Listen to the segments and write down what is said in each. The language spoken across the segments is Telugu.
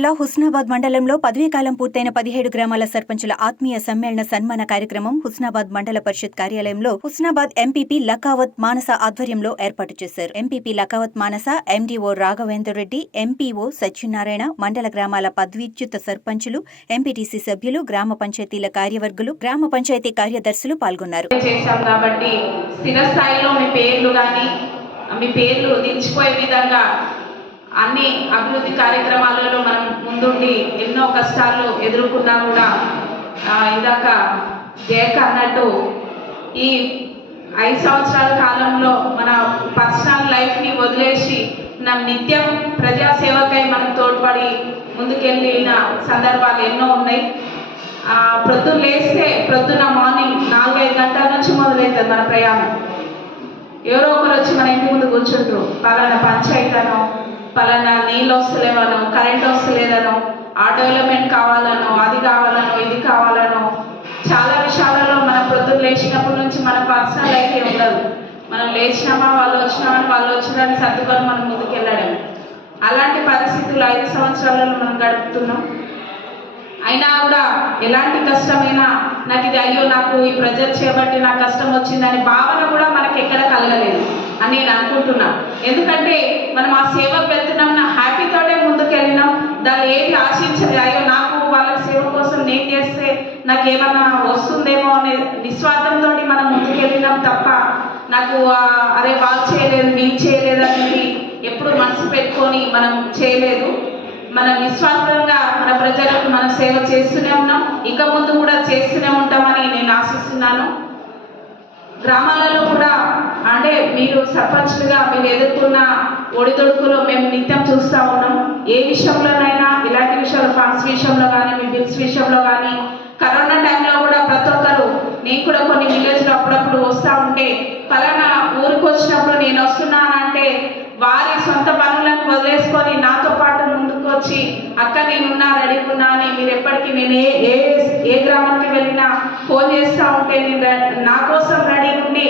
జిల్లా హుస్నాబాద్ మండలంలో పదవీకాలం పూర్తయిన 17 గ్రామాల సర్పంచుల ఆత్మీయ సమ్మేళన సన్మాన కార్యక్రమం హుస్నాబాద్ మండల పరిషత్ కార్యాలయంలో హుస్నాబాద్ ఎంపీపీ లకావత్ మానస ఆధ్వర్యంలో ఏర్పాటు చేశారు. ఎంపీపీ లకావత్ మానస, ఎండీఓ రాఘవేందర్ రెడ్డి, ఎంపీఓ సత్యనారాయణ, మండల గ్రామాల పదవీచ్యుత సర్పంచులు, ఎంపీటీసీ సభ్యులు, గ్రామ పంచాయతీల కార్యవర్గులు, గ్రామ పంచాయతీ కార్యదర్శులు పాల్గొన్నారు. మీ పేర్లు దించిపోయే విధంగా అన్ని అభివృద్ధి కార్యక్రమాలలో మనం ముందుండి ఎన్నో కష్టాలు ఎదుర్కొన్నా కూడా ఇందాక జయక అన్నట్టు ఈ 5 సంవత్సరాల కాలంలో మన పర్సనల్ లైఫ్ని వదిలేసి నిత్యం ప్రజాసేవకై మనం తోడ్పడి ముందుకెళ్ళిన సందర్భాలు ఎన్నో ఉన్నాయి. ప్రొద్దున మార్నింగ్ 4-5 గంటల నుంచి మొదలవుతుంది మన ప్రయాణం. ఎవరో ఒకరు వచ్చి మన ఇంటి ముందు కూర్చుంటారు, పలానా పంచాయతీనో, పలానా నీళ్ళు వస్తలేవనో, కరెంట్ వస్తలేదనో, ఆ డెవలప్మెంట్ కావాలనో, అది కావాలనో, ఇది కావాలనో, చాలా విషయాలలో మనం ప్రొద్దున లేచినప్పటి నుంచి మన పర్సనల్ లైఫ్ ఉండదు. మనం లేచినామా, వాళ్ళు వచ్చినారని సర్దుకొని మనం ముందుకు వెళ్ళడం. అలాంటి పరిస్థితులు 5 సంవత్సరాలలో మనం గడుపుతున్నాం. అయినా కూడా ఎలాంటి కష్టమైనా నాకు ఈ ప్రెజర్ చేయబట్టి నాకు కష్టం వచ్చిందనే భావన కూడా మనకి ఎక్కడ కలగలేదు అని నేను అనుకుంటున్నా. ఎందుకంటే మనం ఆ సేవకు వెళ్తున్నాం, నా హ్యాపీతోనే ముందుకు వెళ్ళినాం. దాన్ని ఏది ఆశించలేదు. నాకు వాళ్ళ సేవ కోసం నేను చేస్తే నాకు ఏమన్నా వస్తుందేమో అనే నిస్వార్థంతో మనం ముందుకు వెళ్ళినాం తప్ప నాకు అరే వాళ్ళు చేయలేదు, వీళ్ళు చేయలేదు అనేది ఎప్పుడు మనసు పెట్టుకొని మనం చేయలేదు. మనం నిస్వార్థంగా మన ప్రజలకు మనం సేవ చేస్తూనే ఉన్నాం, ఇక ముందు కూడా చేస్తూనే ఉంటామని నేను ఆశిస్తున్నాను. గ్రామాలలో కూడా అంటే మీరు సర్పంచ్లుగా మీరు ఎదుర్కొన్న ఒడిదొడుకులు మేము నిత్యం చూస్తూ ఉన్నాం. ఏ విషయంలోనైనా ఇలాంటి విషయాలు, ఫండ్స్ విషయంలో కానీ, మీ బిల్స్ విషయంలో కానీ, కరోనా టైంలో కూడా ప్రతి ఒక్కరు, నేను కూడా కొన్ని విలేజ్లో అప్పుడప్పుడు వస్తూ ఉంటే పలానా ఊరికి వచ్చినప్పుడు నేను వస్తున్నానంటే వారి సొంత పనులను వదిలేసుకొని నాతో పాటు ముందుకు వచ్చి అక్క నేనున్నా, రెడీ ఉన్నా అని మీరు ఎప్పటికీ నేను ఏ గ్రామానికి వెళ్ళినా ఫోన్ చేస్తూ ఉంటే నేను నా కోసం రెడీ ఉండి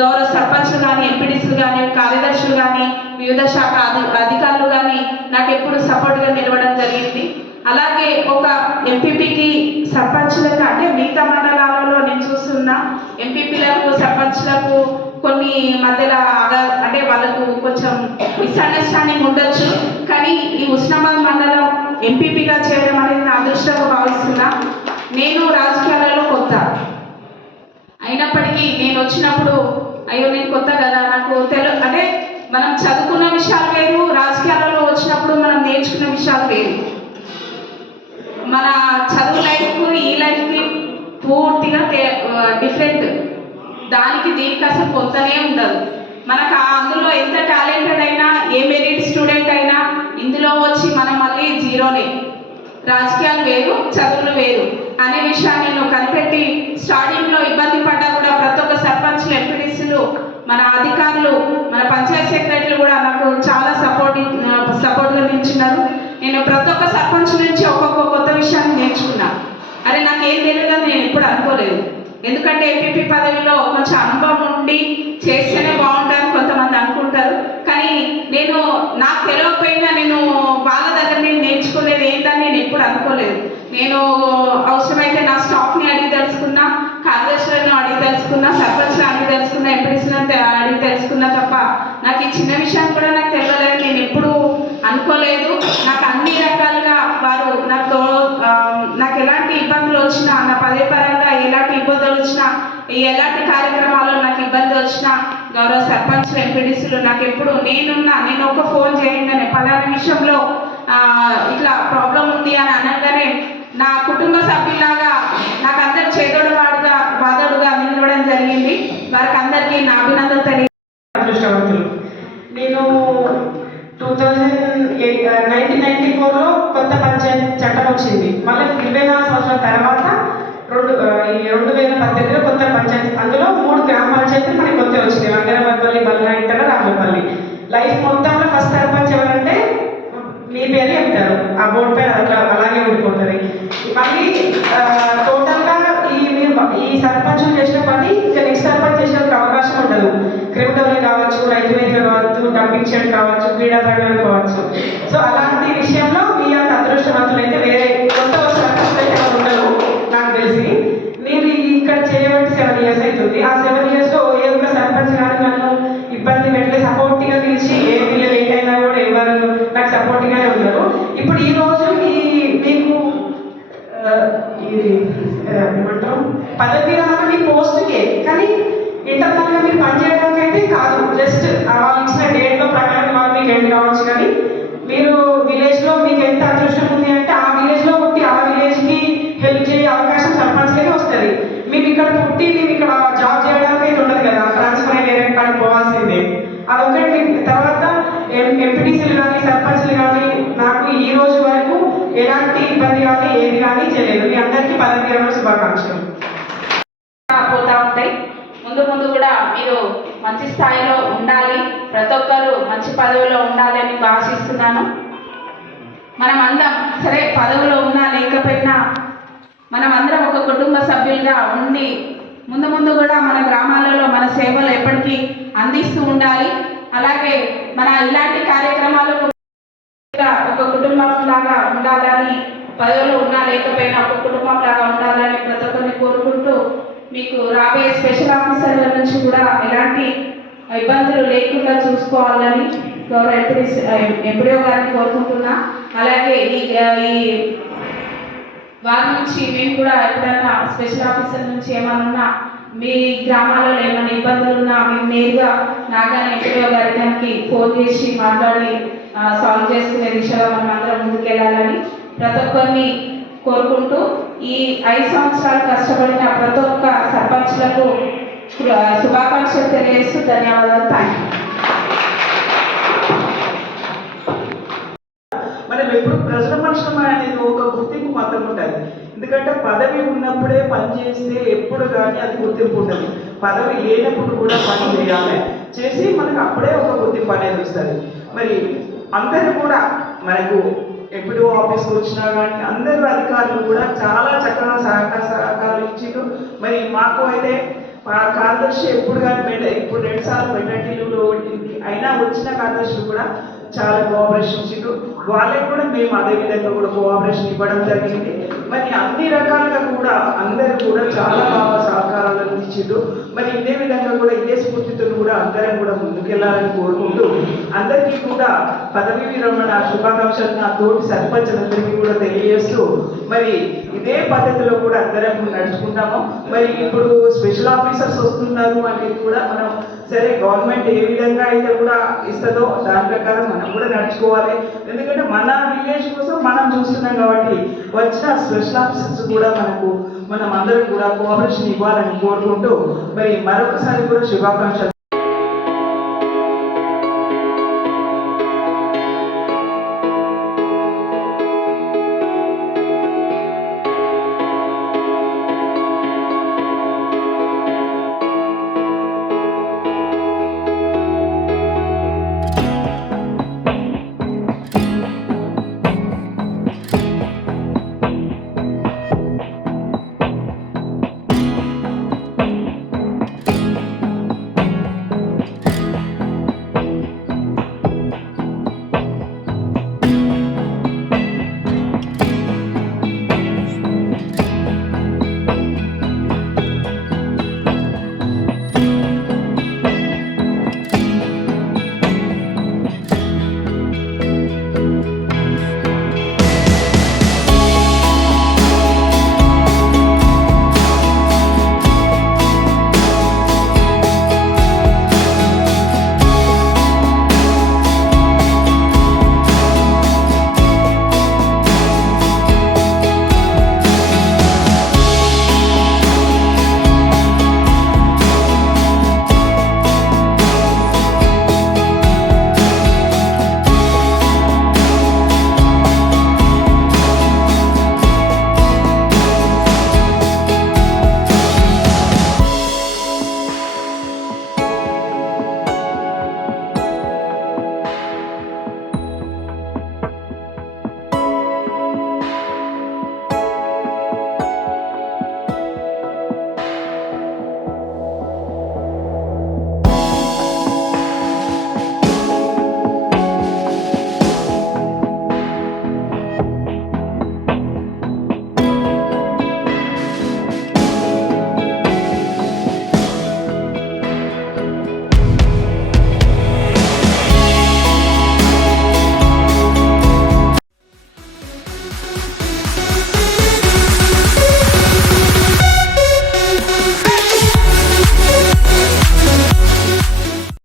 గౌరవ సర్పంచ్లు కానీ, ఎంపీడీసీలు కానీ, కార్యదర్శులు కానీ, వివిధ శాఖ అధికారులు కానీ నాకు ఎప్పుడు సపోర్ట్గా నిలవడం జరిగింది. అలాగే ఒక ఎంపీపీకి సర్పంచ్లకు అంటే మిగతా మండలాలలో నేను చూస్తున్నా ఎంపీపీలకు సర్పంచ్లకు కొన్ని మధ్యలో అంటే వాళ్ళకు కొంచెం మిస్అండర్స్టాండింగ్ ఉండొచ్చు. కానీ ఈ హుస్నాబాద్ మండలం ఎంపీపీగా చేయడం అనేది నా అదృష్టంగా భావిస్తున్నా. నేను రాజకీయాలలో కొత్త అయినప్పటికీ నేను వచ్చినప్పుడు నేను కొత్త కదా, నాకు అంటే మనం చదువుకున్న విషయాలు వేరు, రాజకీయాలలో వచ్చినప్పుడు మనం నేర్చుకున్న విషయాలు వేరు. మన చదువు లైఫ్కు ఈ లైఫ్కి పూర్తిగా డిఫరెంట్. దానికి దీనికి అసలు పొందనే ఉండదు. మనకు అందులో ఎంత టాలెంటెడ్ అయినా, ఏ మెరిట్ స్టూడెంట్ అయినా ఇందులో వచ్చి మనం మళ్ళీ జీరోనే. రాజకీయాలు వేరు, చదువులు వేరు అనే విషయాన్ని నేను కనిపెట్టి స్టార్టింగ్లో ఇబ్బంది పడ్డా కూడా ప్రతి ఒక్క సర్పంచ్లు, ఎంపీడీసీలు, మన అధికారులు, మన పంచాయతీ సెక్రటరీలు కూడా నాకు చాలా సపోర్ట్గా నిలిచినారు. నేను ప్రతి ఒక్క సర్పంచ్ నుంచి ఒక్కొక్క కొత్త విషయాన్ని నేర్చుకున్నా. అరే నాకేం తెలియదని నేను ఎప్పుడు అనుకోలేదు. ఎందుకంటే ఎంపీపీ పదవిలో కొంచెం అనుభవం ఉండి చేస్తేనే బాగుంటుందని కొంతమంది అనుకుంటారు. కానీ నాకు తెలియకపోయినా నేను వాళ్ళ దగ్గర నేర్చుకునేది ఏంటని నేను ఎప్పుడు అనుకోలేదు. నేను అవసరమైతే నా స్టాఫ్ని అడిగి తెలుసుకున్నా, కార్యదర్శులను అడిగి తెలుసుకున్నా, సర్పంచ్లను అడిగి తెలుసుకున్నా, ఎంపీడీసీలను అడిగి తెలుసుకున్నా తప్ప నాకు ఈ చిన్న విషయం కూడా నాకు తెలియలేదు. నేను ఎప్పుడు అనుకోలేదు. నాకు అన్ని రకాలుగా వారు నాకు ఎలాంటి ఇబ్బందులు వచ్చినా, నా పదే పరంగా ఎలాంటి ఇబ్బందులు వచ్చినా, ఎలాంటి కార్యక్రమాల్లో నాకు ఇబ్బంది వచ్చినా గౌరవ సర్పంచ్లు, ఎంపీడీసీలు నాకు ఎప్పుడు నేను ఒక ఫోన్ చేయంగానే పలానా విషయంలో ఇట్లా ప్రాబ్లం ఉంది అని అనగానే నా కుటుంబ సభ్యులాగా నాకు అందరు చేదోడు వాదోడుగా నిలవడం జరిగింది. వారికి అందరికీ నా అభినందనలు తెలియజేస్తున్నాను. నేను 1994లో కొత్త పంచాయతీ చట్టం వచ్చింది. మళ్ళీ 24 సంవత్సరాల తర్వాత 2018లో కొత్త పంచాయతీ, అందులో 3 గ్రామ పంచాయతీలు మనకి కొత్త వచ్చింది. వంగరపల్లి, బల్లాయితల, రామపల్లి. లైఫ్ మొత్తంలో ఫస్ట్ సర్పంచ్ ఎవరంటే మీ పేరు చెప్తారు, ఆ బోర్డు పైన అలాగే ఉండిపోతుంది. మళ్ళీ టోటల్గా ఈ సర్పంచులు చేసిన పని ఇంకా నెక్స్ట్ సర్పంచ్ చేసేందుకు అవకాశం ఉండదు. క్రిమిటల్ కావచ్చు, రైతు వేదిక కావచ్చు, డంపింగ్ షెడ్ కావచ్చు, క్రీడా ప్రాంగణం కావచ్చు. సో అలాంటి విషయంలో మీ అంత అదృష్టం జరిగింది. ఆ 7 yearsలో ఏ ఒక్క సర్పంచ్ గారు నన్ను ఇబ్బంది పెట్టలే, సపోర్టివ్గా నిలిచి ఏ బిల్లు లేట్ అయినా కూడా ఎవరు నాకు సపోర్టివ్గానే ఉన్నారు. ఇప్పుడు ఈ రోజు మీకు ఇది ఏమంటారు పదవి విరమణ మీ పోస్ట్కే, కానీ ఇంటర్నల్గా మీరు పనిచేయడానికి అయితే కాదు. జస్ట్ వాళ్ళు ఇచ్చిన డేట్లో ప్రకారం వాళ్ళు మీకు ఎండ్ కావచ్చు, కానీ మీరు విలేజ్లో మీకు ఎంత అదృష్టం ఉంది అంటే ఆ విలేజ్లో పుట్టి ఆ విలేజ్కి హెల్ప్ చేసే అవకాశం సర్పంచ్లకే వస్తుంది. మేము ఇక్కడ పుట్టి మేము ఇక్కడ జాబ్ చేయడానికి అయితే ఉండదు కదా, ట్రాన్స్ఫర్ అయ్యి వేరే కాడికి పోవాల్సిందే. అదొకటి. తర్వాత ఎంపీటీసీలు కానీ సర్పంచ్లు కానీ నాకు ఈ రోజు వరకు ఎలాంటి ఇబ్బంది కానీ ఏది కానీ చేయలేదు. మీ అందరికీ పదవి విరమణ శుభాకాంక్షలు. పోతా ఉంటాయి. ముందు ముందు కూడా మీరు మంచి స్థాయిలో ఉండాలి, ప్రతి ఒక్కరు మంచి పదవిలో ఉండాలి అని ఆశిస్తున్నాను. మనం అందరం సరే పదవిలో ఉన్నా లేకపోయినా మనం అందరం ఒక కుటుంబ సభ్యులుగా ఉండి ముందు ముందు కూడా మన గ్రామాలలో మన సేవలు ఎప్పటికీ అందిస్తూ ఉండాలి. అలాగే మన ఇలాంటి కార్యక్రమాలు ఒక కుటుంబం లాగా ఉండాలని, పదవిలో ఉన్నా లేకపోయినా ఒక కుటుంబం లాగా ఉండాలని ప్రతి ఒక్కరిని కోరుకుంటూ మీకు రాబోయే స్పెషల్ ఆఫీసర్ల నుంచి కూడా ఎలాంటి ఇబ్బందులు లేకుండా చూసుకోవాలని గౌరవ ఎంపీడీఓ గారిని కోరుకుంటున్నా. అలాగే ఈ వారి నుంచి మేము కూడా ఎప్పుడైనా స్పెషల్ ఆఫీసర్ నుంచి ఏమైనా ఉన్నా మీ గ్రామాలలో ఏమైనా ఇబ్బందులు ఉన్నా మేము నేరుగా నాగానే ఎంపీడీఓ గారికి ఫోన్ చేసి మాట్లాడి సాల్వ్ చేసుకునే దిశగా మనం అందరం ముందుకెళ్ళాలని ప్రతి ఒక్కరిని కోరుకుంటూ ఈ 5 సంవత్సరాలు కష్టపడిన ప్రతి ఒక్క సర్పంచ్లకు శుభాకాంక్షలు తెలియజేస్తూ ధన్యవాదాలు. Thank you. మనం ఎప్పుడు ప్రజల మనుషులం అనేది ఒక గుర్తింపు మాత్రం ఉంటుంది. ఎందుకంటే పదవి ఉన్నప్పుడే పని చేస్తే ఎప్పుడు కానీ అది గుర్తింపు ఉంటుంది. పదవి లేనప్పుడు కూడా పని చేయాలి, చేసి మనకు అప్పుడే ఒక గుర్తింపు అనేది వస్తుంది. మరి అందరూ కూడా మనకు ఎప్పుడు ఆఫీస్కి వచ్చినా కానీ అందరూ అధికారులు కూడా చాలా చక్కగా సహకారాలు ఇచ్చిండ్రు. మరి మాకు అయితే కార్యదర్శి ఎప్పుడు కానీ ఇప్పుడు 2 సార్లు మెటర్నిటీలో ఉంటుంది, అయినా వచ్చిన కార్యదర్శులు కూడా చాలా కోఆపరేషన్ ఇచ్చిండ్రు. వాళ్ళకి కూడా మేము అదే విధంగా కూడా కోఆపరేషన్ ఇవ్వడం జరిగింది. మరి అన్ని రకాలుగా కూడా అందరూ కూడా చాలా బాగా సహకారాలను ఇచ్చిండ్రు. మరి ఇదే విధంగా కూడా ఇదే స్ఫూర్తితో కూడా అందరం కూడా ముందుకెళ్లాలని కోరుకుంటూ అందరికీ కూడా పదవీ విరమణ శుభాకాంక్షలు నా తోటి సర్పంచులందరికీ కూడా తెలియజేస్తూ మరి ఇదే పద్ధతిలో కూడా అందరం నడుచుకుంటాము. మరి ఇప్పుడు స్పెషల్ ఆఫీసర్స్ వస్తున్నారు అనేది కూడా మనం సరే గవర్నమెంట్ ఏ విధంగా అయితే కూడా ఇస్తుందో దాని ప్రకారం మనం కూడా నడుచుకోవాలి. ఎందుకంటే మన విలేజ్ కోసం మనం చూస్తున్నాం కాబట్టి వచ్చిన స్పెషల్ ఆఫీసర్స్ కూడా మనం అందరం కూడా కోఆపరేషన్ ఇవ్వాలని కోరుకుంటూ మరి మరొకసారి కూడా శుభాకాంక్షలు.